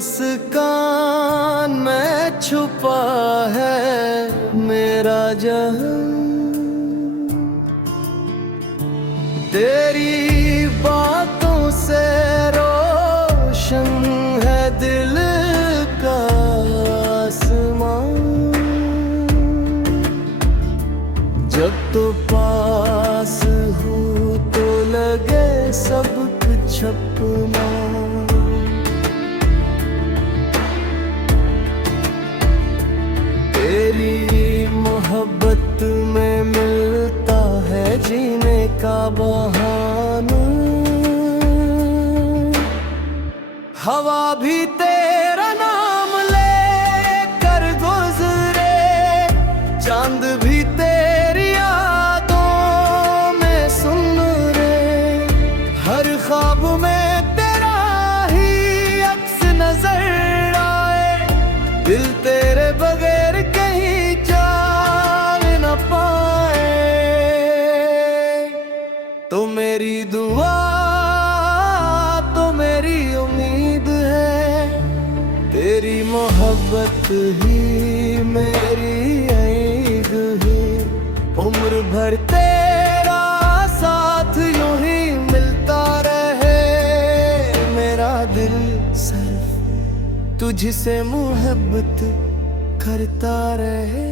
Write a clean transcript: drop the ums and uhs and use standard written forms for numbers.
मुस्कान में छुपा है मेरा जहां। तेरी बातों से रोशन है दिल का आसमान। जब तो पास हूँ तो लगे सब कुछ अपना। तेरी मोहब्बत में मिलता है जीने का बहाना। हवा भी तेरा नाम ले कर गुजरे, चांद भी तेरी यादों में सुन रे। हर ख्वाब में तेरा ही अक्स नजर आए, दिल तेरे बगैर कहीं जा न पाए। तो मेरी दुआ तो मेरी उम्मीद है, तेरी मोहब्बत ही मेरी ईद है। उम्र भर तेरा साथ यूं ही मिलता रहे, मेरा दिल सिर्फ तुझसे मोहब्बत करता रहे।